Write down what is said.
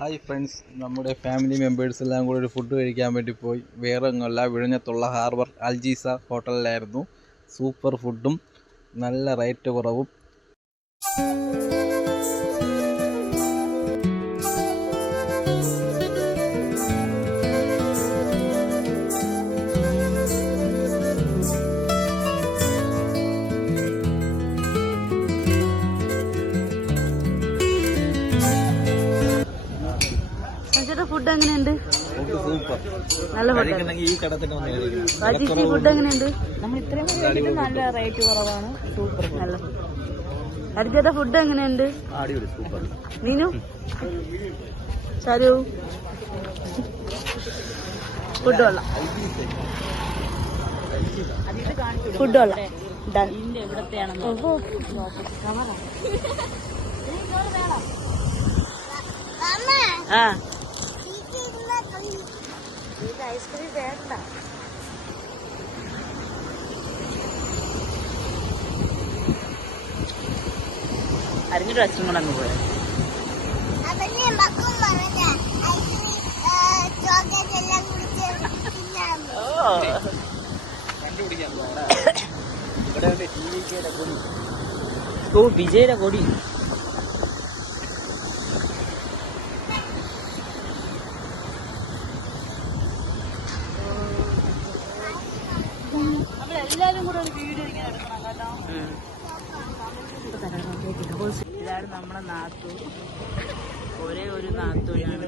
Hi friends, നമ്മുടെ family members എല്ലാം കൂടി ഒരു ഫുഡ് കഴിക്കാൻ വേണ്ടി പോയി. വേറെ ഒന്നുമല്ല, വിഴിഞ്ഞത്തുള്ള ഹാർബർ അൽജീസ ഹോട്ടലിലായിരുന്നു. സൂപ്പർ ഫുഡും നല്ല റേറ്റ് കുറവും. ഫുഡ് എങ്ങനെയുണ്ട്? സൂപ്പർ, നല്ല ഈ ഫുഡ് എങ്ങനെയുണ്ട്? നമ്മൾ ഇത്രയും നല്ല റേറ്റ് കുറവാണ്. സൂപ്പർ, നല്ല ഹരിജേട്ടാ ഫുഡ് എങ്ങനെയുണ്ട്? സൂപ്പർ. നീനു ചരു ഫുഡ് കൊള്ളാം, ഫുഡ് കൊള്ളാം. ആ ഐസ്ക്രീം വേണ്ട. അറിഞ്ഞിട്ട് അച്ഛനും കൂടെ അങ്ങ് പോയത്. ഓ വിജയുടെ കൊടി. എല്ലാരും കൂടെ ഒരു വീഡിയോ ഇങ്ങനെ എടുക്കണം കേട്ടോ. ഇതാണ് നമ്മുടെ നാത്തു, ഒരേ ഒരു നാത്തൂരാണ്.